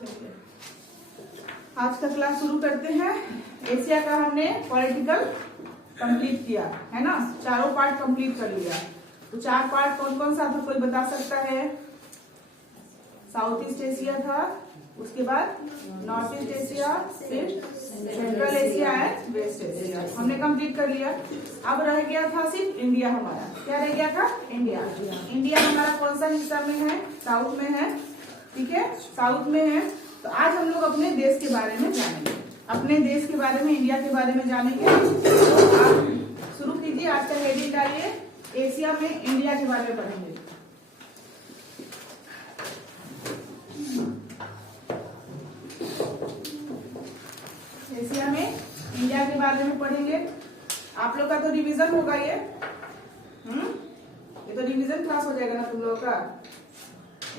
चलिए आज का क्लास शुरू करते हैं। एशिया का हमने पॉलिटिकल कंप्लीट किया है ना, चारों पार्ट कंप्लीट कर लिया। तो चार पार्ट कौन कौन सा था, कोई बता सकता है? साउथ ईस्ट एशिया था, उसके बाद नॉर्थ ईस्ट एशिया, फिर central Asia and west Asia हमने कंप्लीट कर लिया। अब रह गया था सिर्फ इंडिया हमारा। क्या रह गया था? इंडिया। इंडिया हमारा कौन सा हिस्सा में है? साउथ में है, ठीक है, साउथ में है। तो आज हम लोग अपने देश के बारे में जानेंगे, अपने देश के बारे में, इंडिया के बारे में जानेंगे। तो आप शुरू कीजिए, आज का हेडिंग डालिए, एशिया में इंडिया के बारे में पढ़ेंगे। एशिया में इंडिया के बारे में पढ़ेंगे। आप लोग का तो रिवीजन होगा ये तो रिवीजन क्लास हो जाएगा ना तुम लोगों का।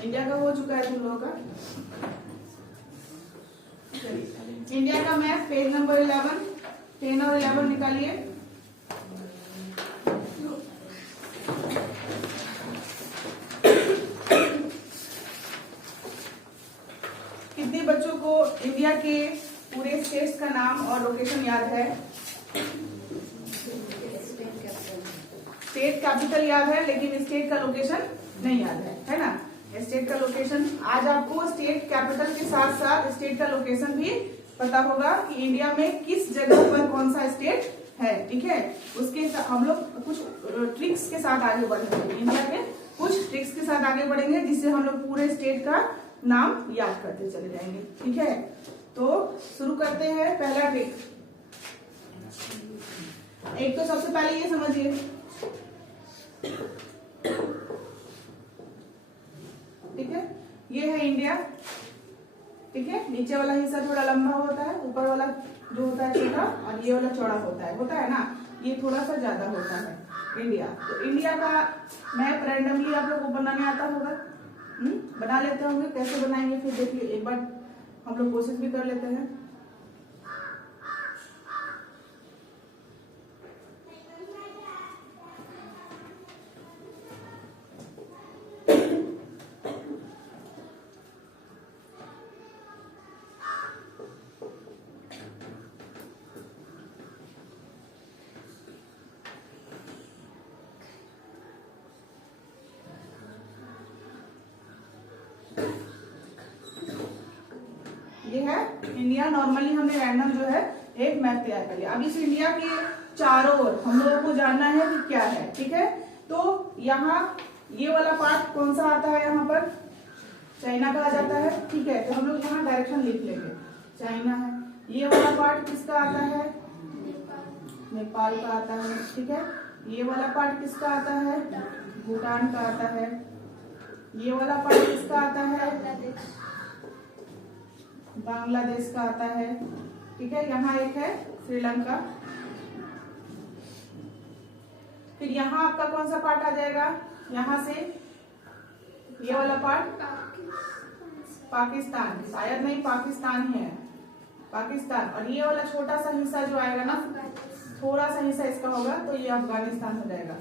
इंडिया का हो चुका है तुम लोगों का। इंडिया का मैप पेज नंबर 11, 10 और 11 निकालिए। कितने बच्चों को इंडिया के पूरे स्टेट्स का नाम और लोकेशन याद है? स्टेट कैपिटल याद है, लेकिन स्टेट का लोकेशन नहीं याद है ना? स्टेट का लोकेशन आज आपको स्टेट कैपिटल के साथ साथ स्टेट का लोकेशन भी पता होगा कि इंडिया में किस जगह पर कौन सा स्टेट है, ठीक है। उसके हम लोग कुछ ट्रिक्स के साथ आगे बढ़ेंगे, इंडिया के कुछ ट्रिक्स के साथ आगे बढ़ेंगे, जिससे हम लोग पूरे स्टेट का नाम याद करते चले जाएंगे, ठीक है। तो शुरू करते हैं। पहला ट्रिक, एक तो सबसे पहले ये समझिए, ठीक है, ये है इंडिया, ठीक है। नीचे वाला हिस्सा थोड़ा लंबा होता है, ऊपर वाला जो होता है छोटा, और ये वाला चौड़ा होता है ना, ये थोड़ा सा ज्यादा होता है इंडिया। तो इंडिया का मैप रैंडमली आप लोग को बनाने आता होगा, बना लेते होंगे। कैसे बनाएंगे फिर देखिए, एक बार हम लोग कोशिश भी कर लेते हैं। ये है इंडिया। नॉर्मली हमने रैंडम जो है एक मैप तैयार कर लिया। अब इस इंडिया के चारों ओर हम लोगों को जानना है कि क्या है, ठीक है। तो यहाँ ये वाला पार्ट कौन सा आता है? यहाँ पर चाइना कहा जाता है, ठीक है। तो हम लोग यहाँ डायरेक्शन लिख लेंगे, चाइना है। ये वाला पार्ट किसका आता है? नेपाल का आता है, ठीक है। ये वाला पार्ट किसका आता है? भूटान का आता है। ये वाला पार्ट किसका आता है? बांग्लादेश का आता है, ठीक है। यहाँ एक है श्रीलंका। फिर यहाँ आपका कौन सा पार्ट आ जाएगा? यहाँ से ये वाला पार्ट पाकिस्तान, शायद नहीं, पाकिस्तान ही है, पाकिस्तान। और ये वाला छोटा सा हिस्सा जो आएगा ना, थोड़ा सा हिस्सा इसका होगा, तो ये अफगानिस्तान हो जाएगा।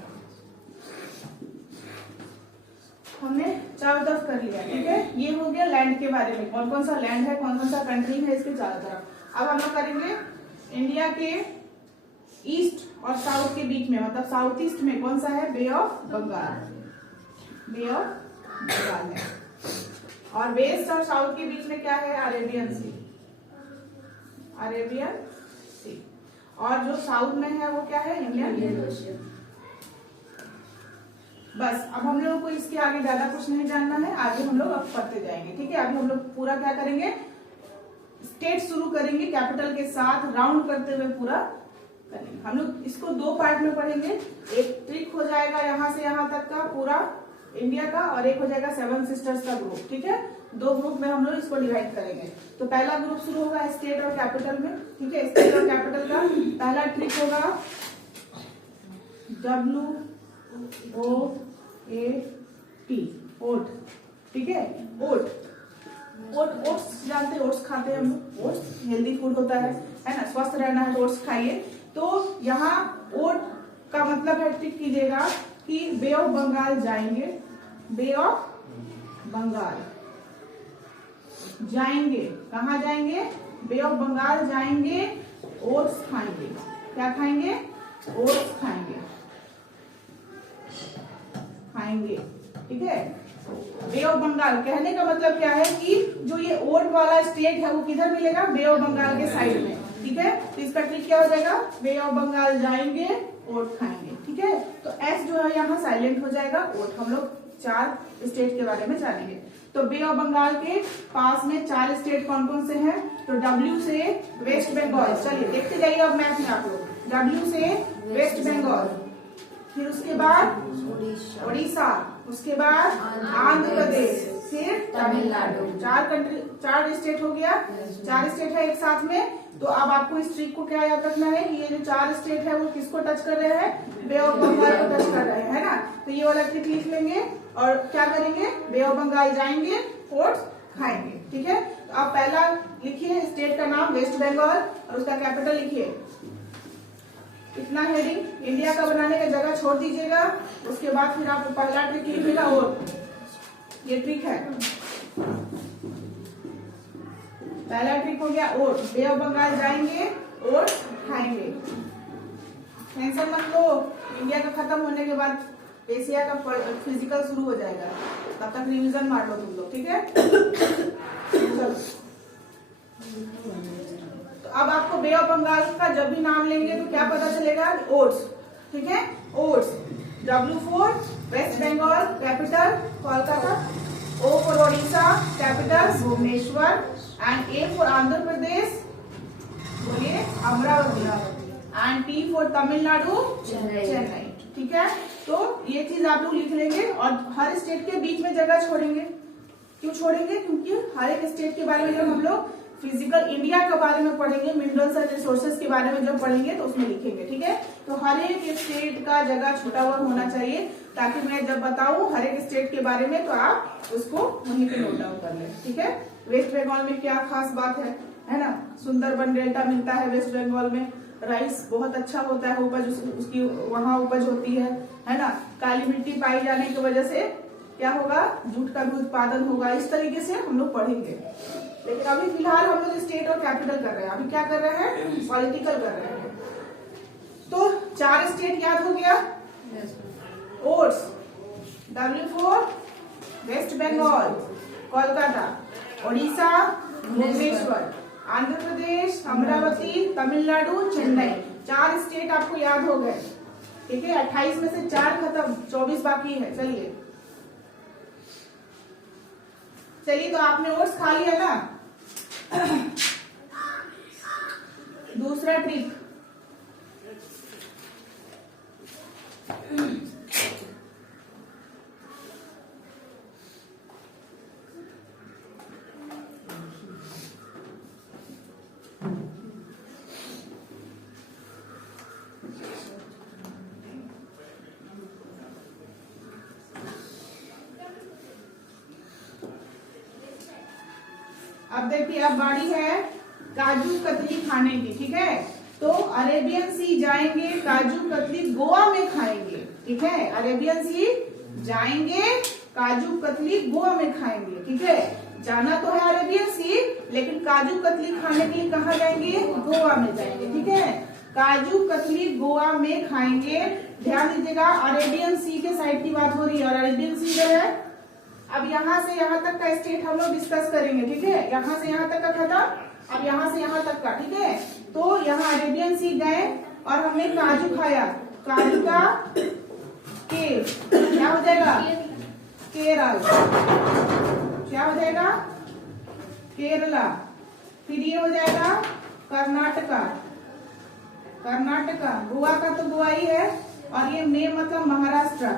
हमने चारों तरफ कर लिया, ठीक है। ये हो गया लैंड के बारे में, कौन कौन सा लैंड है, कौन कौन सा कंट्री है इसके चारों तरफ। अब हम लोग करेंगे इंडिया के ईस्ट और साउथ के बीच में, मतलब साउथ ईस्ट में कौन सा है? Bay of Bengal, bay of Bengal है। और वेस्ट और साउथ के बीच में क्या है? अरेबियन सी, अरेबियन सी। और जो साउथ में है वो क्या है? Indian ocean. बस अब हम लोगों को इसके आगे ज्यादा कुछ नहीं जानना है, आगे हम लोग अब पढ़ते जाएंगे, ठीक है। अभी हम लोग पूरा क्या करेंगे? स्टेट शुरू करेंगे कैपिटल के साथ, राउंड करते हुए पूरा करेंगे। हम लोग इसको दो पार्ट में पढ़ेंगे। एक ट्रिक हो जाएगा यहाँ से यहाँ तक का पूरा इंडिया का, और एक हो जाएगा 7 सिस्टर्स का ग्रुप, ठीक है। दो ग्रुप में हम लोग इसको डिवाइड करेंगे। तो पहला ग्रुप शुरू होगा स्टेट और कैपिटल में, ठीक है। स्टेट और कैपिटल का पहला ट्रिक होगा WOAT, ओट, ठीक है। ओट, ओट्स जानते हैं, ओट्स खाते हैं हम लोग, ओट्स हेल्दी फूड होता है ना, स्वस्थ रहना है तो ओट्स खाइए। तो यहाँ ओट का मतलब है, ट्रिक कीजिएगा कि बे ऑफ बंगाल जाएंगे, बे ऑफ बंगाल, जाएंगे, कहाँ जाएंगे? बे ऑफ बंगाल जाएंगे, ओट्स खाएंगे। क्या खाएंगे? ओट्स खाएंगे, खाएंगे, ठीक है। बे ऑफ बंगाल कहने का मतलब क्या है कि जो ये ओट वाला स्टेट है वो किधर मिलेगा? बे ऑफ बंगाल के साइड में, ठीक है। तो इसका ट्रिक क्या हो जाएगा? बे ऑफ बंगाल जाएंगे, ओट खाएंगे, ठीक है। तो एस जो है यहाँ साइलेंट हो जाएगा, ओट। हम लोग 4 स्टेट के बारे में जानेंगे। तो बे ऑफ बंगाल के पास में 4 स्टेट कौन कौन से हैं? तो डब्ल्यू से वेस्ट बंगाल, चलिए देखते जाइए अब मैप में आप लोग। डब्ल्यू से वेस्ट बंगाल, फिर उसके बाद उड़ीसा, उसके बाद आंध्र प्रदेश, फिर तमिलनाडु। 4 स्टेट हो गया, 4 स्टेट है एक साथ में। तो अब आपको इस ट्रिक को क्या याद रखना है कि ये जो 4 स्टेट है वो किसको टच कर रहे हैं? बे ऑफ बंगाल को टच कर रहे हैं, है ना। तो ये वाला ट्रिक लिख लेंगे और क्या करेंगे? बे ऑफ बंगाल जाएंगे, ओट्स खाएंगे, ठीक है। तो आप पहला लिखिए स्टेट का नाम वेस्ट बंगाल और उसका कैपिटल लिखिए। इतना हेडिंग इंडिया का बनाने का जगह छोड़ दीजिएगा। उसके बाद फिर आप पहला ट्रिक लिखिएगा, और ये ट्रिक है। पहला ट्रिक हो गया ओट, बे ऑफ बंगाल जाएंगे, ओट खाएंगे। टेंशन मत लो, इंडिया का खत्म होने के बाद एशिया का फिजिकल शुरू हो जाएगा, तब तक रिवीजन मार लो तुम लोग, ठीक है। चलो, तो अब आपको बे ऑफ बंगाल का जब भी नाम लेंगे तो क्या पता चलेगा? ओट्स, ठीक है। Oats, W4 west Bengal, capital Kolkata. O for Odisha, capital Bhubaneswar, and A for Andhra Pradesh, बोलिए Amaravati, and T for Tamil Nadu, Chennai, ठीक है। तो ये चीज आप लोग लिख लेंगे और हर स्टेट के बीच में जगह छोड़ेंगे। क्यों छोड़ेंगे? क्योंकि हर एक स्टेट के बारे में जब हम लोग फिजिकल इंडिया के बारे में पढ़ेंगे, मिनरल्स एंड रिसोर्सेज के बारे में जब पढ़ेंगे तो उसमें लिखेंगे, ठीक है। तो हर एक स्टेट का जगह छुटा हुआ होना चाहिए, ताकि मैं जब बताऊं हर एक स्टेट के बारे में तो आप उसको वहीं पे नोट डाउन कर लें, ठीक है। वेस्ट बंगाल में क्या खास बात है ना? सुंदरबन डेल्टा मिलता है वेस्ट बंगाल में, राइस बहुत अच्छा होता है, उपज उसकी वहाँ उपज होती है ना। काली मिट्टी पाई जाने की वजह से क्या होगा? जूट का भी उत्पादन होगा। इस तरीके से हम लोग पढ़ेंगे। लेकिन अभी फिलहाल हम लोग स्टेट और कैपिटल कर रहे हैं। अभी क्या कर रहे हैं? पॉलिटिकल कर रहे हैं। तो 4 स्टेट याद हो गया। Oats, W4 west Bengal, Kolkata, Orissa Bhubaneswar, Andhra Pradesh Amaravati, Tamil Nadu Chennai. 4 state आपको याद हो गए, ठीक है। 28 में से 4 खत्म, 24 बाकी है। चलिए तो आपने ओट्स खा लिया ना। दूसरा ट्रिक, अब देखिए अब बारी है काजू कतली खाने की, ठीक है। तो अरेबियन सी जाएंगे, काजू कतली गोवा में खाएंगे, ठीक है। अरेबियन सी जाएंगे, काजू कतली गोवा में खाएंगे, ठीक है। जाना तो है अरेबियन सी, लेकिन काजू कतली खाने के लिए कहाँ जाएंगे? गोवा में जाएंगे, ठीक है। काजू कतली गोवा में खाएंगे। ध्यान दीजिएगा, अरेबियन सी के साइड की बात हो रही है और अरेबियन सी जो है अब यहाँ से यहाँ तक का स्टेट हम लोग डिस्कस करेंगे, ठीक है। यहाँ से यहाँ तक का खत्म, अब यहाँ से यहाँ तक का, ठीक है। तो यहाँ अरेबियन सी गए और हमने काजू खाया, काजू का के क्या हो जाएगा? केरल, क्या हो जाएगा? केरला। फिर ये हो जाएगा कर्नाटका, कर्नाटका। गोवा का तो गोवा ही है, और ये ने मतलब महाराष्ट्र,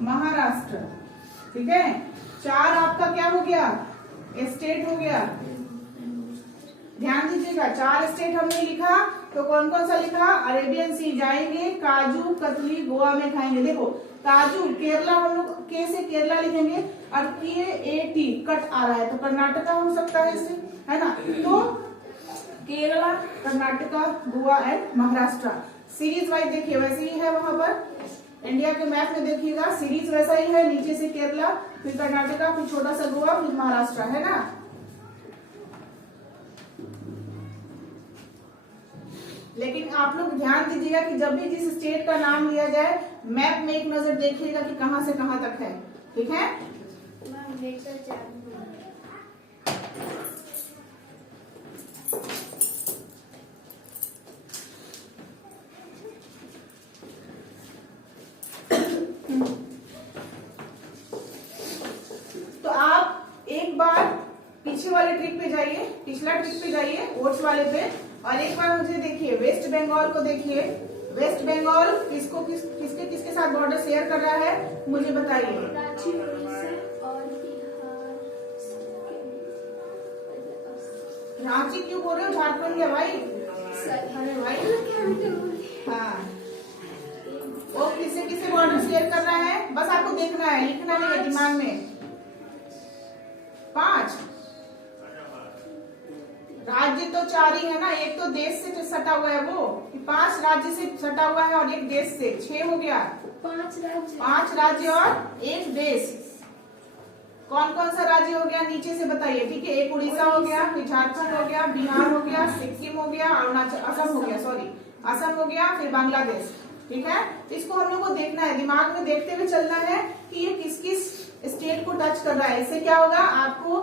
महाराष्ट्र, ठीक है। 4 आपका क्या हो गया? स्टेट हो गया। ध्यान दीजिएगा, 4 स्टेट हमने लिखा, तो कौन कौन सा लिखा? अरेबियन सी जाएंगे, काजू कतली गोवा में खाएंगे। देखो काजू केरला, हम लोग के से केरला लिखेंगे और KAT कट आ रहा है, तो कर्नाटका हो सकता है इससे, है ना। तो Kerala, Karnataka, Goa and Maharashtra. Series wise देखिए वैसे ही है, वहां पर इंडिया के मैप में देखिएगा सीरीज वैसा ही है, नीचे से केरला, फिर कर्नाटका, फिर छोटा सा गोवा, फिर महाराष्ट्र, है ना। लेकिन आप लोग ध्यान दीजिएगा कि जब भी जिस स्टेट का नाम लिया जाए मैप में एक नजर देखिएगा कि कहां से कहां तक है। ठीक है, तो आप एक बार पीछे वाले ट्रिक पे जाइए, पिछला ट्रिक पे जाइए, ओट्स वाले पे, और एक बार मुझे देखिए वेस्ट बंगाल को देखिए। वेस्ट बंगाल किसको किसके किसके साथ बॉर्डर शेयर कर रहा है मुझे बताइए। रांची, उड़ीसा और बिहार। रांची क्यों बोल रहे हो, झारखंड है भाई। अरे भाई हाँ, वो किससे किससे बॉर्डर शेयर कर रहा है, बस आपको देखना है, लिखना नहीं है दिमाग में। 5 राज्य तो 4 ही है ना, एक तो देश से सटा हुआ है वो, 5 राज्य से सटा हुआ है और एक देश से, 6 हो गया। 5 राज्य और एक देश। कौन कौन सा राज्य हो गया नीचे से बताइए। ठीक है, एक उड़ीसा हो गया, फिर झारखंड हो गया, बिहार हो गया, सिक्किम हो गया, अरुणाचल असम हो गया, सॉरी असम हो गया, फिर बांग्लादेश। ठीक है, इसको हम लोग को देखना है, दिमाग में देखते हुए चलना है कि ये किस किस स्टेट को टच कर रहा है। इससे क्या होगा, आपको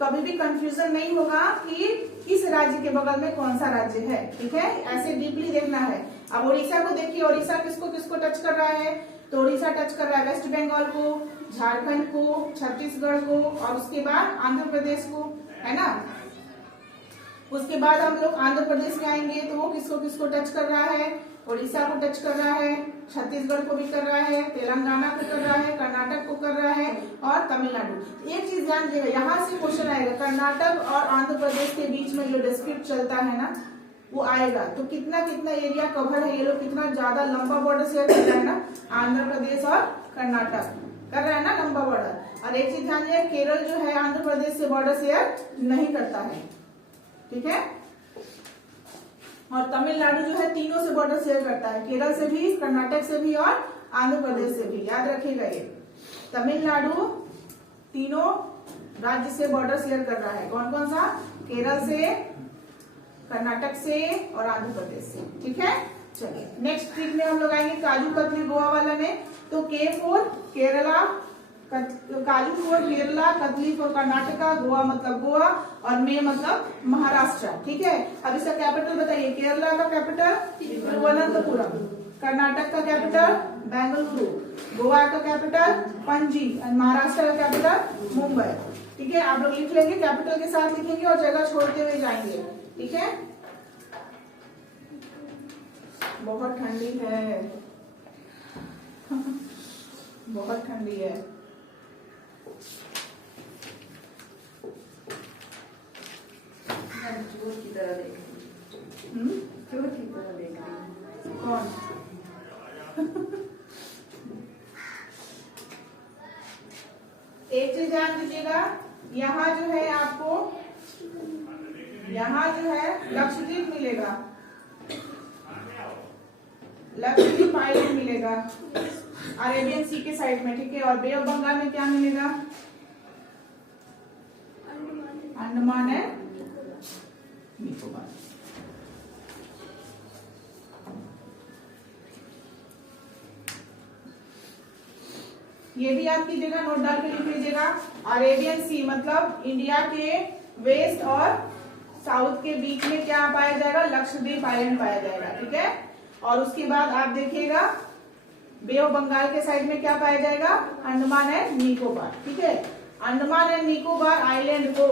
कभी भी कंफ्यूजन नहीं होगा कि किस राज्य के बगल में कौन सा राज्य है। ठीक है, ऐसे डीपली देखना है। अब उड़ीसा को देखिए, उड़ीसा किसको किसको टच कर रहा है, तो उड़ीसा टच कर रहा है वेस्ट बंगाल को, झारखंड को, छत्तीसगढ़ को, और उसके बाद आंध्र प्रदेश को, है ना। उसके बाद हम लोग आंध्र प्रदेश में आएंगे तो वो किसको किसको टच कर रहा है, उड़ीसा को टच कर रहा है, छत्तीसगढ़ को भी कर रहा है, तेलंगाना को कर रहा है, कर्नाटक को कर रहा है और तमिलनाडु। एक चीज ध्यान दीजिएगा, यहाँ से क्वेश्चन आएगा, कर्नाटक और आंध्र प्रदेश के बीच में जो डिस्प्यूट चलता है ना वो आएगा, तो कितना कितना एरिया कवर है, ये लोग कितना ज्यादा लंबा बॉर्डर शेयर कर रहा है ना, आंध्र प्रदेश और कर्नाटक कर रहा है ना लंबा बॉर्डर। और एक चीज ध्यान दीजिए, केरल जो है आंध्र प्रदेश से बॉर्डर शेयर नहीं करता है। ठीक है, और तमिलनाडु जो है तीनों से बॉर्डर शेयर करता है, केरल से भी, कर्नाटक से भी और आंध्र प्रदेश से भी। याद रखिएगा, ये तमिलनाडु तीनों राज्य से बॉर्डर शेयर कर रहा है। कौन कौन सा, केरल से, कर्नाटक से और आंध्र प्रदेश से। ठीक है, चलिए नेक्स्ट ट्रिक में हम लोग आएंगे काजू कतली गोवा वाला में। तो के फॉर केरला, काजू फॉर केरला, कतली फॉर कर्नाटका, गोवा मतलब गोवा और मे मतलब महाराष्ट्र। ठीक है, अब इसका कैपिटल बताइए। केरला का कैपिटल तिरुवनंतपुरम, कर्नाटक का कैपिटल बेंगलुरु, गोवा का कैपिटल पणजी और महाराष्ट्र का कैपिटल मुंबई। ठीक है, आप लोग लिख लेंगे, कैपिटल के साथ लिखेंगे और जगह छोड़ते हुए जाएंगे। ठीक है, बहुत ठंडी है बहुत ठंडी है। चोर की तरह देख रही, चोर की तरह देख रही। कौन एक चीज ध्यान दीजिएगा, यहाँ जो है आपको, यहाँ जो है लक्षद्वीप मिलेगा, लक्षद्वीप आइलैंड मिलेगा अरेबियन सी के साइड में। ठीक है, और बे ऑफ बंगाल में क्या मिलेगा, अंडमान एंड निकोबार। ये भी आप कीजिएगा, नोट डाल के लिख लीजिएगा। अरेबियन सी मतलब इंडिया के वेस्ट और साउथ के बीच में क्या पाया जाएगा, लक्षद्वीप आइलैंड पाया जाएगा। ठीक है, और उसके बाद आप देखिएगा बे ऑफ बंगाल के साइड में क्या पाया जाएगा, अंडमान एंड निकोबार। ठीक है, अंडमान एंड निकोबार आइलैंड को,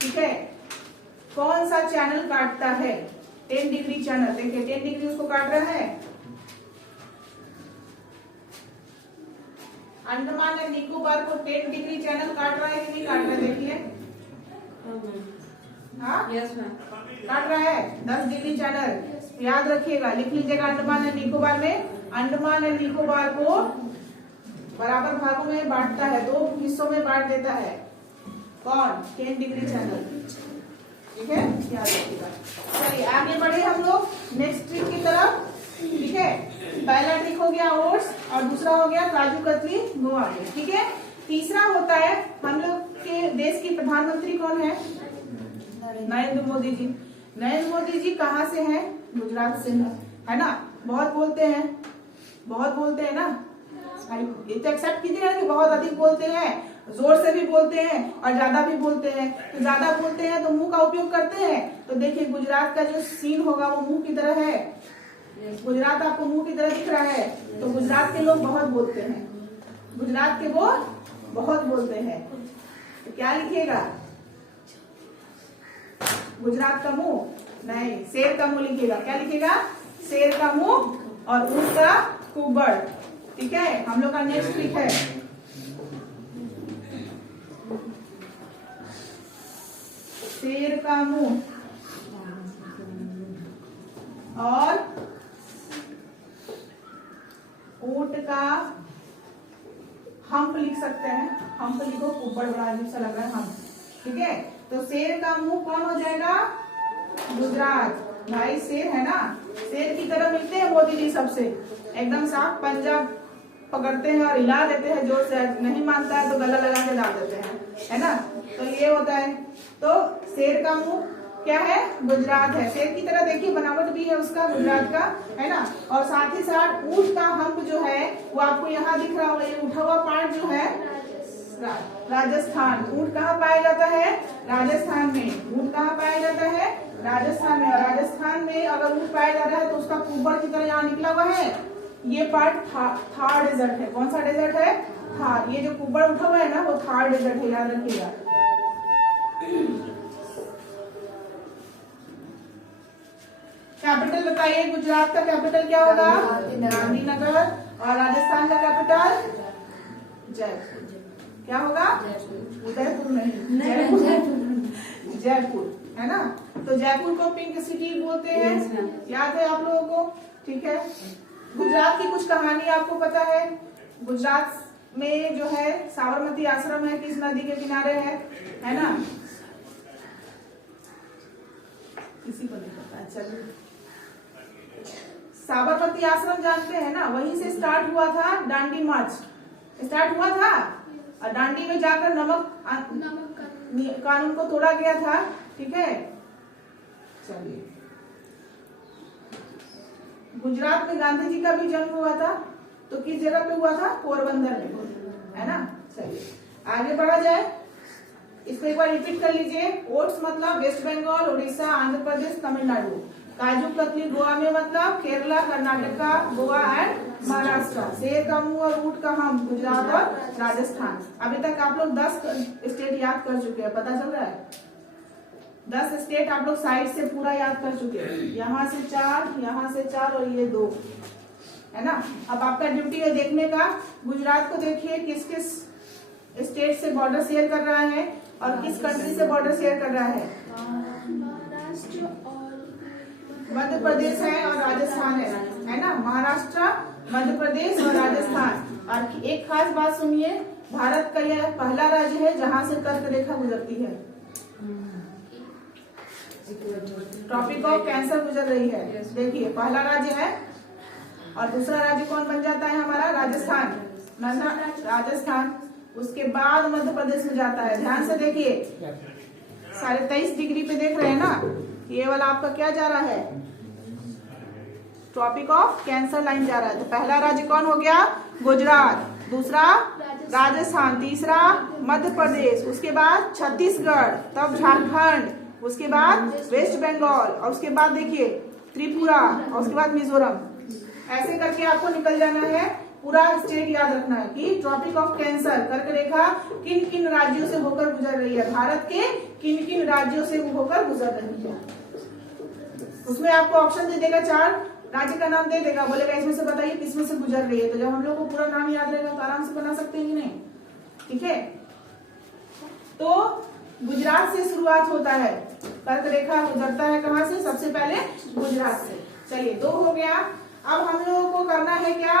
ठीक है, कौन सा चैनल काटता है, 10 डिग्री चैनल। देखिए 10 डिग्री उसको काट रहा है। अंडमान एंड निकोबार को 10 डिग्री चैनल काट रहा है कि नहीं काट रहा है, देखिए। हाँ, यस मैम, काट रहा है 10 डिग्री चैनल। याद रखिएगा, लिख लीजिएगा अंडमान एंड निकोबार में, अंडमान एंड निकोबार को बराबर भागों में बांटता है, 2 हिस्सों में बांट देता है। कौन, 10 डिग्री चैनल। ठीक है, याद रखिएगा। चलिए आगे बढ़े हम लोग नेक्स्ट ट्रिक की तरफ। ठीक है, पहला ट्रिक हो गया ओट्स और दूसरा हो गया काजू कतली गोवा में। ठीक है, तीसरा होता है, हम लोग के देश की प्रधानमंत्री कौन है, नरेंद्र मोदी जी। नरेंद्र मोदी जी कहाँ से हैं? गुजरात से है ना। बहुत बोलते हैं ना भाई, ये तो एक्सेप्ट कीजिए ना कि बहुत अधिक बोलते हैं, जोर से भी बोलते हैं और ज्यादा भी बोलते हैं। तो ज्यादा बोलते हैं तो मुंह का उपयोग करते हैं। तो देखिए गुजरात का जो सीन होगा वो मुंह की तरह है। गुजरात आपको मुंह की तरह दिख रहा है। तो गुजरात के लोग बहुत बोलते हैं, गुजरात के वो बहुत बोलते हैं। तो क्या लिखिएगा? गुजरात का मुंह नहीं, शेर का मुंह लिखिएगा। क्या लिखिएगा? शेर का मुंह और ऊंट का कुबड़। ठीक है, हम लोग का नेक्स्ट ट्रिक है शेर का मुंह और ऊंट का हम्प लिख सकते हैं। हम्प लिखो, कुबड़ बड़ा अजीब सा लग रहा है हम्प। ठीक है, तो शेर का मुंह कौन हो जाएगा? गुजरात। भाई शेर है ना, शेर की तरह मिलते हैं मोदी जी सबसे, एकदम साफ पंजा पकड़ते हैं और हिला देते हैं जोर से। नहीं मानता है तो गला लगा के डाल देते हैं, है ना। तो ये होता है। तो शेर का मुंह क्या है? गुजरात है। शेर की तरह देखिए बनावट भी है उसका, गुजरात का, है ना। और साथ ही साथ ऊंट का हम्प जो है वो आपको यहाँ दिख रहा होगा, ये उठा हुआ पार्ट जो है राजस्थान। ऊंट कहाँ पाया जाता है? राजस्थान में। ऊंट कहाँ पाया जाता है? राजस्थान में। और राजस्थान में अगर ऊंट पाया जा रहा है तो उसका कुबड़ की तरह यहाँ निकला हुआ है। ये पार्ट थार डेजर्ट है। कौन सा डेजर्ट है? थार। ये जो कुबड़ उठा हुआ है ना वो थार डेजर्ट है, याद रखिएगा। कैपिटल बताइए, गुजरात का कैपिटल क्या होगा? गांधीनगर। और राजस्थान का कैपिटल? जयपुर। क्या होगा? उदयपुर नहीं, जयपुर। जयपुर, है ना। तो जयपुर को पिंक सिटी बोलते हैं, याद है आप लोगों को? ठीक है। गुजरात की कुछ कहानी आपको पता है? गुजरात में जो है साबरमती आश्रम है, किस नदी के किनारे है ना? किसी को नहीं पता। चलिए, साबरमती आश्रम जानते हैं ना, वहीं से स्टार्ट हुआ था दांडी मार्च। स्टार्ट हुआ था और दांडी में जाकर नमक कानून को तोड़ा गया था। ठीक है, चलिए। गुजरात में गांधी जी का भी जन्म हुआ था, तो किस जगह पे हुआ था? पोरबंदर में, है ना। चलिए आगे बढ़ा जाए, इसको एक बार रिपीट कर लीजिए। ओट्स मतलब वेस्ट बंगाल, उड़ीसा, आंध्र प्रदेश, तमिलनाडु। काजू कतली गोवा में मतलब केरला, कर्नाटका, गोवा एंड महाराष्ट्र। शेर का मुंह और ऊंट का हम गुजरात और राजस्थान। अभी तक आप लोग 10 स्टेट याद कर चुके हैं, पता चल रहा है? 10 स्टेट आप लोग साइड से पूरा याद कर चुके हैं। यहाँ से 4, यहाँ से 4 और ये 2, है ना। अब आपका ड्यूटी है देखने का। गुजरात को देखिए किस किस स्टेट से बॉर्डर शेयर कर रहा है और किस कंट्री से बॉर्डर शेयर कर रहा है। महाराष्ट्र और मध्य प्रदेश है और राजस्थान है ना। महाराष्ट्र, मध्य प्रदेश और राजस्थान। और एक खास बात सुनिए, भारत का यह पहला राज्य है जहाँ से कर्क रेखा गुजरती है। ट्रॉपिक ऑफ कैंसर गुजर रही है। देखिए पहला राज्य है और दूसरा राज्य कौन बन जाता है हमारा? राजस्थान। राजस्थान, उसके बाद मध्य प्रदेश में जाता है। ध्यान से देखिए, 23.5 डिग्री पे देख रहे हैं ना, ये वाला आपका क्या जा रहा है? ट्रॉपिक ऑफ कैंसर लाइन जा रहा है। तो पहला राज्य कौन हो गया? गुजरात। दूसरा राजस्थान, तीसरा मध्य प्रदेश, उसके बाद छत्तीसगढ़, तब झारखंड, उसके बाद वेस्ट बंगाल और उसके बाद देखिए त्रिपुरा और उसके बाद मिजोरम। ऐसे करके आपको निकल जाना है। पूरा स्टेट याद रखना है कि ट्रॉपिक ऑफ कैंसर कर्क रेखा किन किन राज्यों से होकर गुजर रही है, भारत के किन किन राज्यों से वो होकर गुजर रही है। उसमें आपको ऑप्शन दे देगा, 4 राज्य का नाम दे देगा, बोलेगा इसमें से बताइए किसमें से गुजर रही है। तो जब हम लोग को पूरा नाम याद रहेगा तो आराम से बना सकते हैं कि नहीं। ठीक है, तो गुजरात से शुरुआत होता है, कर्क रेखा गुजरता है कहाँ से? सबसे पहले गुजरात से। चलिए 2 हो गया। अब हम लोगों को करना है क्या?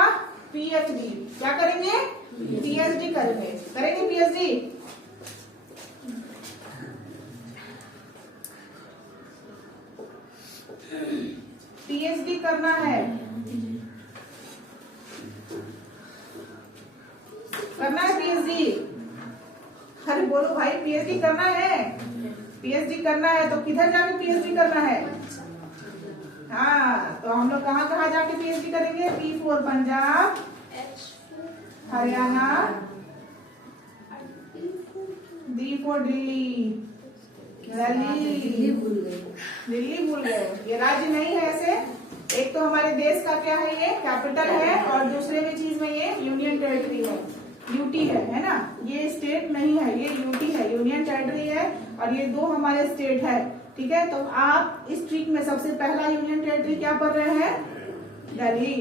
पीएचडी। क्या करेंगे? पीएचडी करेंगे। पीएचडी। पीएचडी करना है, करना है पीएचडी। अरे बोलो भाई, पीएचडी करना है। पीएचडी करना है तो किधर जाके पीएचडी करना है? हाँ, तो हम लोग कहाँ कहाँ जाके पीएचडी करेंगे? P4 Punjab, Haryana, D4 Delhi. दिल्ली भूल गए। दिल्ली भूल गए, ये राज्य नहीं है ऐसे। एक तो हमारे देश का क्या है, ये कैपिटल है, और दूसरे में चीज में ये यूनियन टेरिटरी है, यूटी है ना। ये स्टेट नहीं है, ये यूटी है, यूनियन टेरिटरी है, और ये दो हमारे स्टेट है। ठीक है, तो आप इस ट्रिक में सबसे पहला यूनियन टेरिटरी क्या पढ़ रहे हैं? दिल्ली।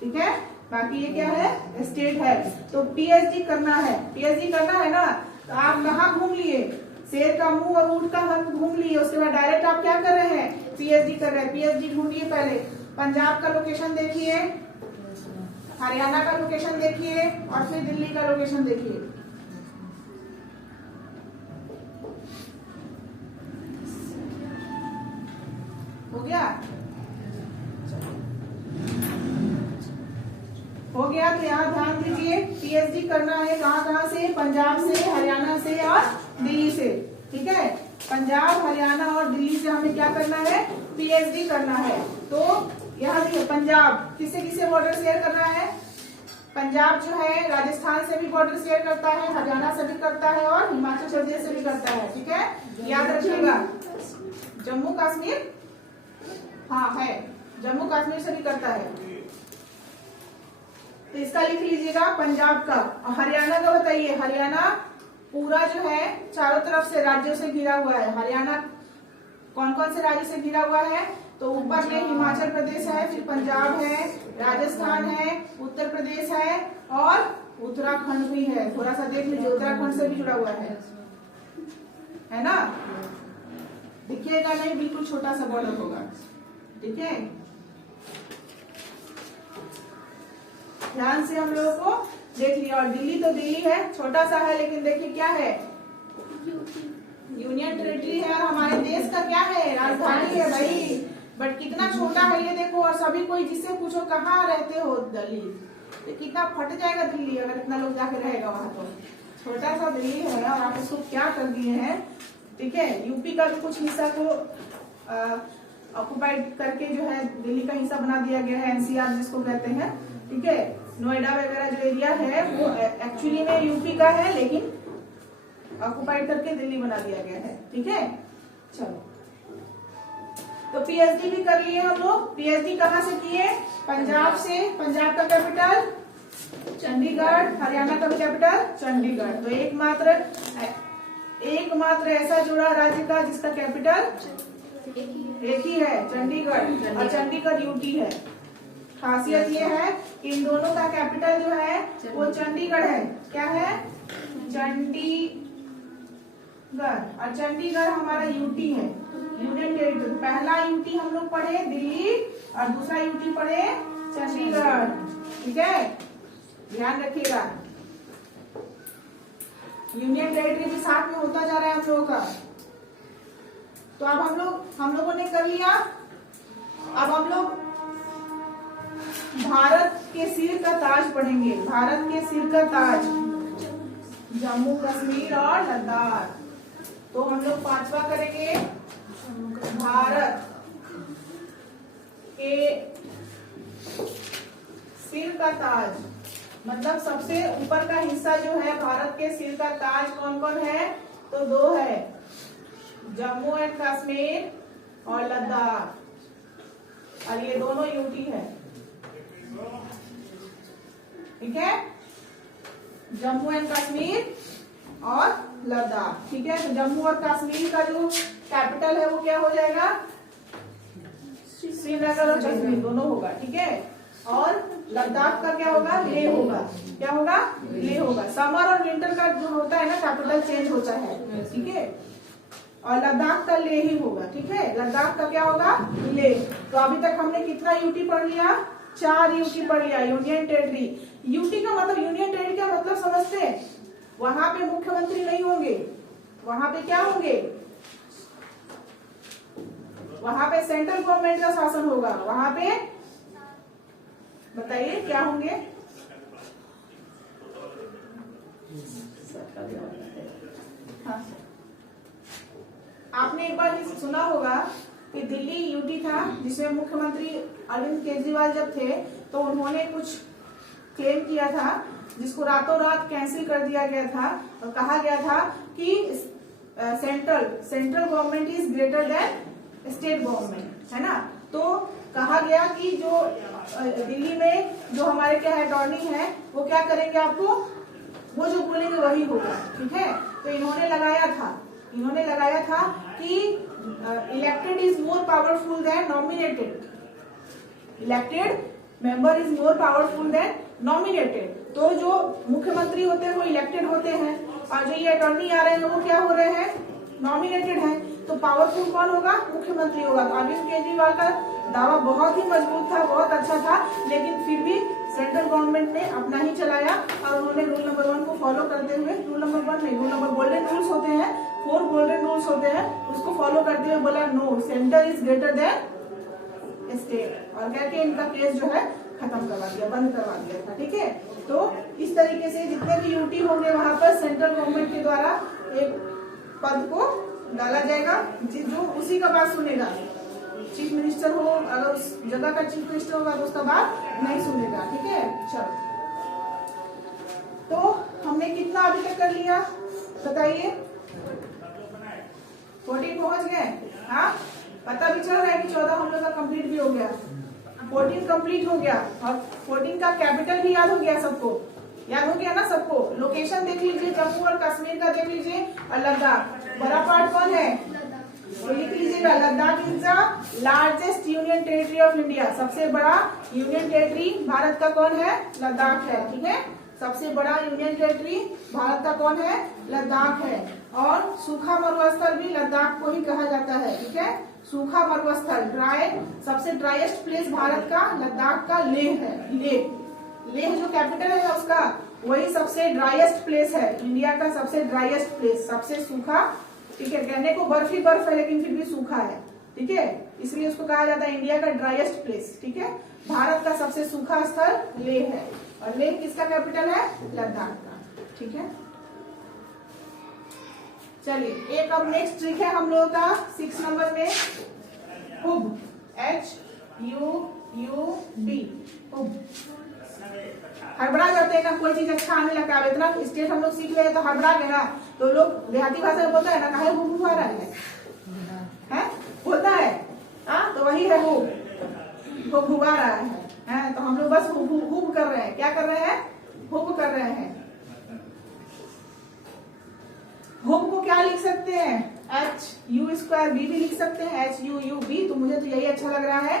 ठीक है, बाकी ये क्या है? स्टेट है। तो पीएचडी करना है, पीएचडी करना है ना, तो आप कहाँ घूम लिए? शेर का मुंह और ऊंट का हक घूम लिए, उसके बाद डायरेक्ट आप क्या कर रहे हैं? पीएचडी कर रहे हैं। पीएचडी ढूंढिए, पहले पंजाब का लोकेशन देखिए, हरियाणा का लोकेशन देखिए, और फिर दिल्ली का लोकेशन देखिए। हो गया? हो गया, तो यहाँ ध्यान दीजिए, पीएचडी करना है कहाँ कहाँ से? पंजाब से, हरियाणा से और दिल्ली से। ठीक है, पंजाब, हरियाणा और दिल्ली से हमें क्या करना है? पीएचडी करना है। तो यहाँ देखिए, पंजाब किससे किससे बॉर्डर शेयर कर रहा है? पंजाब जो है राजस्थान से भी बॉर्डर शेयर करता है, हरियाणा से भी करता है, और हिमाचल प्रदेश से भी करता है। ठीक है, याद रखिएगा। जम्मू कश्मीर, हाँ है, जम्मू कश्मीर से भी करता है। तो इसका लिख लीजिएगा पंजाब का। और हरियाणा का बताइए, हरियाणा पूरा जो है चारों तरफ से राज्यों से घिरा हुआ है। हरियाणा कौन कौन से राज्य से घिरा हुआ है? तो ऊपर में हिमाचल प्रदेश है, फिर पंजाब है, राजस्थान है, उत्तर प्रदेश है, और उत्तराखंड भी है। थोड़ा सा देख लीजिए, उत्तराखंड से भी जुड़ा हुआ है ना? दिखिएगा नहीं, बिल्कुल छोटा सा बॉर्डर होगा। ठीक है, ध्यान से हम लोगों को देख लिया। और दिल्ली तो दिल्ली है, छोटा सा है, लेकिन देखिए क्या है? यूनियन टेरिटरी है, और हमारे देश का क्या है? राजधानी है भाई। बट कितना छोटा है ये देखो। और सभी कोई जिससे पूछो कहाँ रहते हो? दिल्ली। तो कितना फट जाएगा दिल्ली अगर इतना लोग जाके रहेगा वहां। तो छोटा सा दिल्ली है, और आप उसको क्या कर दिए हैं? ठीक है, यूपी का भी कुछ हिस्सा को ऑक्युपाइड करके जो है दिल्ली का हिस्सा बना दिया गया है, एनसीआर जिसको कहते हैं। ठीक है, नोएडा वगैरह जो एरिया है वो एक्चुअली में यूपी का है, लेकिन ऑक्युपाइड करके दिल्ली बना दिया गया है। ठीक है, चलो, तो पीएचडी भी कर लिए हम लोग। पीएचडी कहाँ से किए? पंजाब से। पंजाब का कैपिटल चंडीगढ़, हरियाणा का भी कैपिटल चंडीगढ़। तो एकमात्र ऐसा जुड़ा राज्य का जिसका कैपिटल एक ही है, चंडीगढ़, और चंडीगढ़ यूटी है। खासियत ये है कि इन दोनों का कैपिटल जो है वो चंडीगढ़ है। क्या है? चंडीगढ़। और चंडीगढ़ हमारा यूटी है, यूनियन टेरिटरी। पहला यूटी हम लोग पढ़े दिल्ली, और दूसरा यूटी पढ़े चंडीगढ़। ठीक है, ध्यान रखिएगा। यूनियन टेरिटरी भी साथ में होता जा रहा है हम लोगों का। तो अब हम लोगों ने कर लिया। अब हम लोग भारत के सिर का ताज पढ़ेंगे। भारत के सिर का ताज, जम्मू कश्मीर और लद्दाख। तो हम लोग पांचवा करेंगे, भारत के सिर का ताज। मतलब सबसे ऊपर का हिस्सा जो है भारत के सिर का ताज कौन कौन है? तो दो है, जम्मू एंड कश्मीर और लद्दाख। और ये दोनों यूटी है। ठीक है, जम्मू एंड कश्मीर और लद्दाख। ठीक है, तो जम्मू और कश्मीर का जो कैपिटल है वो क्या हो जाएगा? श्रीनगर और कश्मीर दोनों होगा। ठीक है, और लद्दाख का क्या होगा? लेह होगा। क्या होगा? लेह होगा। समर और विंटर का जो होता है ना कैपिटल चेंज होता है। ठीक है, और लद्दाख का लेह ही होगा। ठीक है, लद्दाख का क्या होगा? लेह। तो अभी तक हमने कितना यूटी पढ़ लिया? 4 यूटी पढ़ लिया, यूनियन टेरिटरी। यूटी का मतलब, यूनियन टेरिटरी का मतलब समझते हैं? वहां पे मुख्यमंत्री नहीं होंगे, वहां पे क्या होंगे? वहां पे सेंट्रल गवर्नमेंट का शासन होगा। वहां पे बताइए क्या होंगे? हाँ, आपने एक बार सुना होगा कि दिल्ली यूटी था जिसमें मुख्यमंत्री अरविंद केजरीवाल जब थे तो उन्होंने कुछ क्लेम किया था जिसको रातों रात कैंसिल कर दिया गया था और कहा गया था कि central government is greater than state government, है ना। तो कहा गया कि जो दिल्ली में जो हमारे क्या अटॉर्नी है वो क्या करेंगे, आपको वो जो बोलेंगे वही होगा, ठीक है। तो इन्होंने लगाया था कि elected is more powerful than nominated, elected member is more powerful than nominated. तो जो मुख्यमंत्री होते हैं वो इलेक्टेड होते हैं और जो ये अटॉर्नी आ रहे हैं वो क्या हो रहे हैं, नॉमिनेटेड हैं। तो पावरफुल कौन होगा, मुख्यमंत्री होगा। तो अरविंद केजरीवाल का दावा बहुत ही मजबूत था, बहुत अच्छा था, लेकिन फिर भी सेंट्रल गवर्नमेंट ने अपना ही चलाया और उन्होंने रूल नंबर 1 को फॉलो करते हुए, रूल नंबर 1 नहीं, रूल नंबर गोल्डन रूल्स होते हैं, 4 गोल्डन रूल्स होते हैं, उसको फॉलो करते हुए बोला no, centre is greater than state, और कहकर इनका केस जो है खत्म करवा दिया, बंद करवा दिया था, ठीक है। तो इस तरीके से जितने भी यूटी होंगे वहां पर सेंट्रल गवर्नमेंट के द्वारा एक पद को डाला जाएगा जो उसी का बात सुनेगा। चीफ मिनिस्टर हो, अगर उस जगह का चीफ मिनिस्टर होगा तो उसका बात नहीं सुनेगा, ठीक है। चलो, तो हमने कितना अभी तक कर लिया बताइए, 14 पहुंच गए। हाँ, पता भी चल रहा है कि 14 हम लोग का कंप्लीट भी हो गया, 14 कंप्लीट हो गया और 14 का कैपिटल भी याद हो गया सबको, याद हो गया ना सबको। लोकेशन देख लीजिए, जम्मू और कश्मीर का देख लीजिए और लद्दाख। बड़ा पार्ट कौन है, तो लिख लीजिएगा, Ladakh is the largest union territory of India. सबसे बड़ा यूनियन टेरिटरी भारत का कौन है, लद्दाख है, ठीक है। सबसे बड़ा यूनियन टेरिटरी भारत का कौन है, लद्दाख है। और सूखा मरुस्थल भी लद्दाख को ही कहा जाता है, ठीक है। सूखा मरुस्थल, ड्राई, सबसे ड्राइएस्ट प्लेस भारत का लद्दाख का लेह है। लेह जो कैपिटल है उसका, वही सबसे ड्राइएस्ट प्लेस है, इंडिया का सबसे ड्राइएस्ट प्लेस, सबसे सूखा, ठीक है। कहने को बर्फ ही बर्फ है लेकिन फिर भी सूखा है, ठीक है, इसलिए उसको कहा जाता है इंडिया का ड्राइएस्ट प्लेस, ठीक है। भारत का सबसे सूखा स्थल लेह है और लेह किसका कैपिटल है, लद्दाख का, ठीक है। चलिए, एक अब नेक्स्ट ट्रिक है हम लोगों का 6 नंबर में, हुब, HUUB, हुब। हड़बड़ा जाते हैं ना, कोई चीज अच्छा आने लगता है। इतना स्टेट हम लोग सीख रहे हैं तो हड़बड़ा गए ना, तो लोग देहाती भाषा में बोलता है ना, कहे हुब हुआ रहा है, होता है, हाँ, तो वही है हुब हुआ रहा है, तो हम लोग बस हुब कर रहे हैं। क्या कर रहे हैं, हुब कर रहे हैं। हुब को क्या लिख सकते हैं, HU² B भी लिख सकते हैं, HUUB। तो मुझे तो यही अच्छा लग रहा है,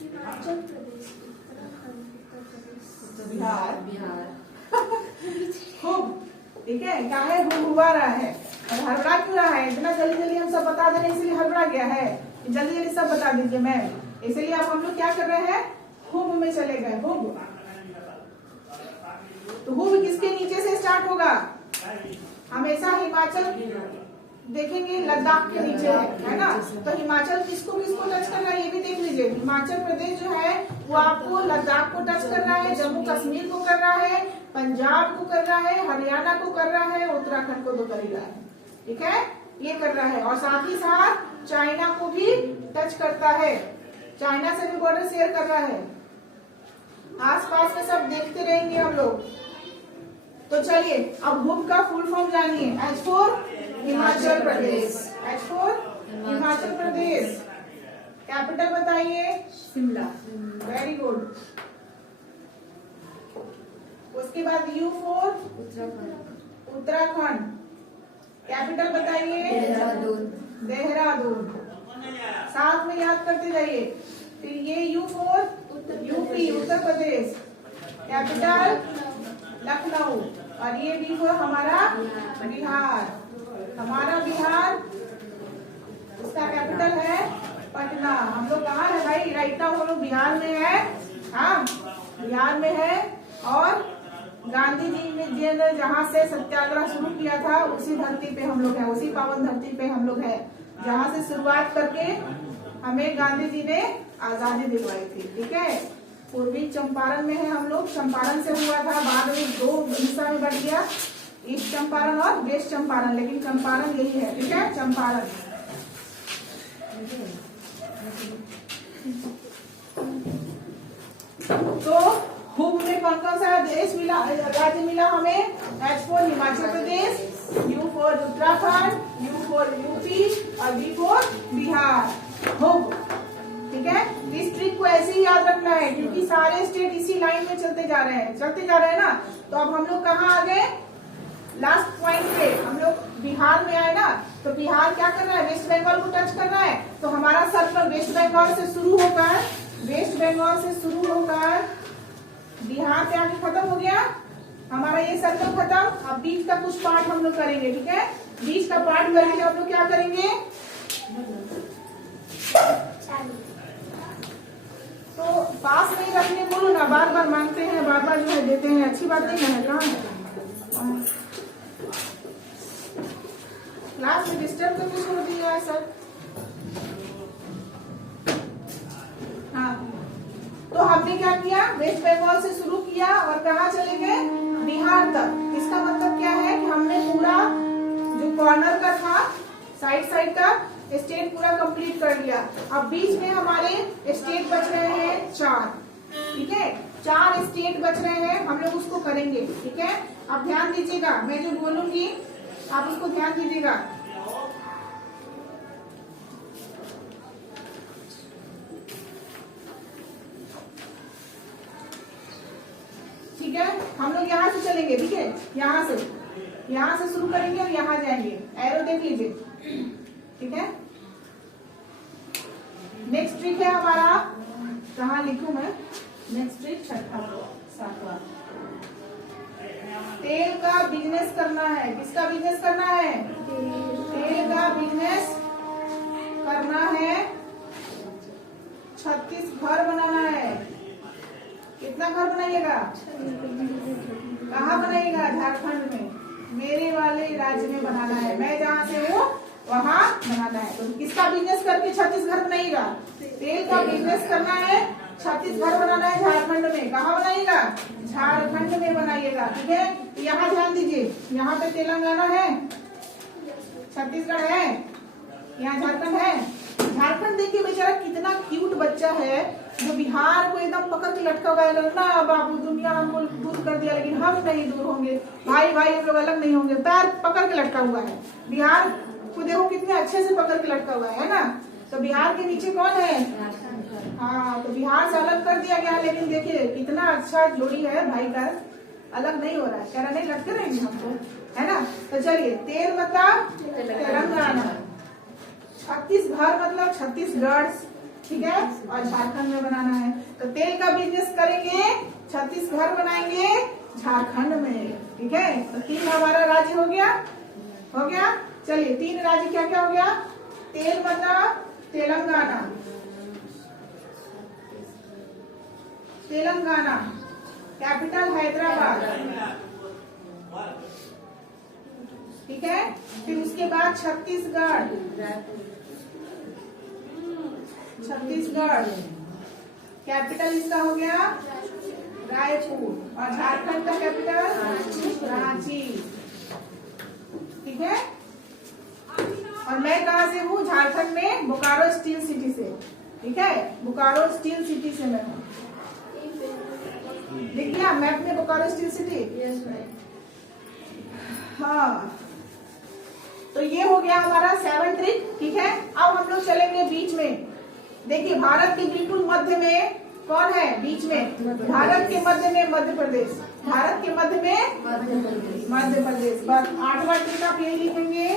हिमाचल प्रदेश, उत्तराखंड, उत्तर प्रदेश, बिहार। हुब, ठीक है। क्या है, हुब हुआ रहा है। और हड़बड़ा क्यों रहा है, इतना जल्दी जल्दी हम सब बता दे रहे हैं इसलिए हड़बड़ा गया है, जल्दी जल्दी सब बता दीजिए मैम। इसलिए अब हम लोग क्या कर रहे हैं, हुब में चले गए, हुब। तो हुब किसके नीचे से स्टार्ट होगा, हमेशा हिमाचल देखेंगे लद्दाख के नीचे है ना। तो हिमाचल किसको किसको टच कर रहा है ये भी देख लीजिए। हिमाचल प्रदेश जो है वो आपको लद्दाख को टच कर रहा है, जम्मू कश्मीर को कर रहा है, पंजाब को कर रहा है, हरियाणा को कर रहा है, उत्तराखंड को तो कर ही रहा है, ठीक है, ये कर रहा है। और साथ ही साथ चाइना को भी टच करता है, चाइना से भी बॉर्डर शेयर कर रहा है। आसपास में सब देखते रहेंगे हम लोग। तो चलिए अब हुब का फुल फॉर्म जानिए। H for Himachal Pradesh, H for Himachal Pradesh. Capital बताइए, शिमला। Very good. उसके बाद U for Uttarakhand. Uttarakhand. Capital बताइए, देहरादून। देहरादून। साथ में याद करते जाइए। फिर ये U for UP, Uttar Pradesh. Capital Lucknow. और ये भी हो हमारा बिहार, हमारा बिहार, इसका कैपिटल है पटना। हम लोग कहाँ है भाई, राइट नाउ हम लोग बिहार में है, हाँ बिहार में है। और गांधी जी ने जहाँ से सत्याग्रह शुरू किया था उसी धरती पे हम लोग हैं, उसी पावन धरती पे हम लोग हैं, जहाँ से शुरुआत करके हमें गांधी जी ने आजादी दिलवाई थी, ठीक है। पूर्वी चंपारण में है हम लोग, चंपारण से हुआ था, बाद में 2 हिस्सा में बट गया, ईस्ट चंपारण और वेस्ट चंपारण, लेकिन चंपारण यही है, ठीक है, चंपारण। तो हुब में कौन कौन सा देश मिला, राज्य मिला हमें? H for Himachal Pradesh, U for Uttarakhand, U for UP और B फॉर बिहार, हुब, ठीक है। इस ट्रिक को ऐसे ही याद रखना है क्योंकि सारे स्टेट इसी लाइन में चलते जा रहे हैं ना। तो अब हम लोग कहाँ आ गए? लास्ट पॉइंट पे हम लोग बिहार में आए ना, तो बिहार क्या कर रहा है? वेस्ट बंगाल को टच कर रहा है। तो हमारा सर्कल वेस्ट बंगाल से शुरू होकर बिहार पे आके खत्म हो गया हमारा ये सर्कल खत्म। अब बीच का कुछ पार्ट हम लोग करेंगे, ठीक है। बीच का पार्ट करके हम लोग क्या करेंगे? तो पास नहीं रखने बोलो ना, बार बार मांगते हैं, बार बार जो है देते हैं, अच्छी बात नहीं है। कहाँ है क्लास में डिस्टर्ब करके छोड़ दिया है सर। हाँ, तो हमने क्या किया? वेस्ट बंगाल से शुरू किया और कहाँ चले गए? बिहार तक। इसका मतलब क्या है कि हमने पूरा जो कॉर्नर का था, साइड का स्टेट पूरा कंप्लीट कर लिया। अब बीच में हमारे स्टेट बच रहे हैं 4, ठीक है, 4 स्टेट बच रहे हैं, हम लोग उसको करेंगे, ठीक है। अब ध्यान दीजिएगा, मैं जो बोलूंगी आप उसको ध्यान दीजिएगा। ठीक है, हम लोग यहाँ से चलेंगे, ठीक है, यहाँ से शुरू करेंगे और यहाँ जाएंगे। एरो देख लीजिए, ठीक है। नेक्स्ट ट्रिक है हमारा, कहाँ लिखूं मैं? नेक्स्ट ट्रिक 7वां, तेल का बिजनेस करना है। किसका बिजनेस करना है? तेल का बिजनेस करना है। 36 घर बनाना है। कितना घर बनाइएगा? कहाँ बनाइएगा? झारखंड में, मेरे वाले राज्य में बनाना है। मैं जहाँ से हूँ वहाँ बनाना है। तो किसका बिजनेस करके 36 घर बनाइएगा? तेल का बिजनेस करना है, 36 घर बनाना है झारखंड में। कहाँ बनाइएगा? झारखंड में बनाइएगा, ठीक है। तो यहाँ ध्यान दीजिए, यहाँ पे तेलंगाना है, छत्तीसगढ़ है, यहाँ झारखंड है। झारखंड देखिए बेचारा कितना क्यूट बच्चा है जो बिहार को एकदम पकड़ के लटका हुआ है। ना बाबू, दुनिया हमको दूर कर दिया लेकिन हम नहीं दूर होंगे, भाई भाई हम लोग अलग नहीं होंगे। पैर पकड़ के लटका हुआ है। बिहार को देखो कितने अच्छे से पकड़ के लटका हुआ है ना। तो बिहार के नीचे कौन है? हाँ, तो बिहार से अलग कर दिया गया, लेकिन देखिए कितना अच्छा जोड़ी है भाई का, अलग नहीं हो रहा है, कह रहा नहीं लटके रहेंगे हमको, है ना। तो चलिए, तेल मतलब तेलंगाना, 36 घर मतलब छत्तीसगढ़, ठीक है, और झारखंड में बनाना है। तो तेल का बिजनेस करेंगे, 36 घर बनाएंगे झारखंड में, ठीक है। तो 3 हमारा राज्य हो गया। चलिए 3 राज्य क्या क्या हो गया? तेल मतलब तेलंगाना, कैपिटल हैदराबाद, ठीक है। फिर उसके बाद छत्तीसगढ़, कैपिटल इसका हो गया रायपुर, और झारखंड का कैपिटल रांची, ठीक है। और मैं कहाँ से हूँ? झारखंड में बोकारो स्टील सिटी से, ठीक है, बोकारो स्टील सिटी से मैं हूँ। देख लिया मैप में बोकारो स्टील सिटी? हाँ, तो ये हो गया हमारा 7 ट्रिक, ठीक है। अब हम लोग चलेंगे बीच में। देखिए भारत के बिल्कुल मध्य में कौन है? बीच में भारत के मध्य में मध्य प्रदेश, भारत के मध्य में मध्य प्रदेश। बस 8वां ट्रिक आप यही लिखेंगे,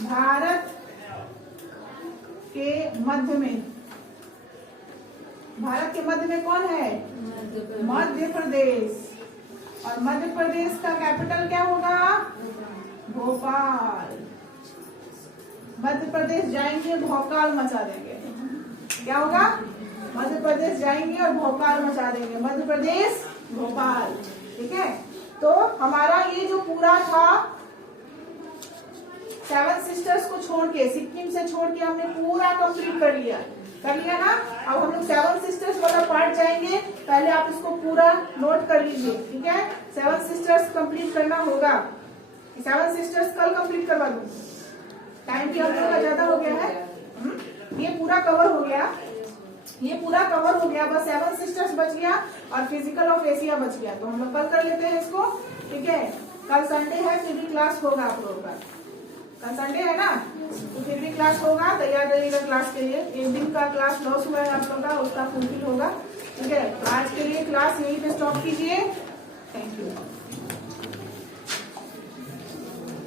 भारत के मध्य में, भारत के मध्य में कौन है? मध्य प्रदेश। और मध्य प्रदेश का कैपिटल क्या होगा? भोपाल। मध्य प्रदेश जाएंगे, भोकाल मचा देंगे। क्या होगा? मध्य प्रदेश जाएंगे और भोपाल मचा देंगे। मध्य प्रदेश, भोपाल, ठीक है। तो हमारा ये जो पूरा था 7 सिस्टर्स को छोड़ के, सिक्किम से छोड़ के हमने पूरा कंप्लीट कर लिया ना। अब हम लोग 7 सिस्टर्स वाला पार्ट जाएंगे। पहले आप इसको पूरा नोट कर लीजिए, ठीक है। 7 सिस्टर्स कंप्लीट करना होगा। सेवन सिस्टर्स कल कंप्लीट करवा दूं? टाइम भी आप लोगों का ज्यादा हो गया है। ये पूरा कवर हो गया, ये पूरा कवर हो गया, बस सेवन सिस्टर्स बच गया और फिजिकल ऑफ एशिया बच गया। तो हम लोग कल कर लेते हैं इसको, ठीक है। कल संडे है, फिर भी क्लास होगा आप लोगों का। कल संडे है ना, तो फिर भी क्लास होगा, तैयार रहिएगा क्लास के लिए। एक दिन का क्लास लॉस हुआ है आप लोगों का, उसका फुलफिल होगा, ठीक है। तो आज के लिए क्लास यहीं पे स्टॉप कीजिए। Thank you.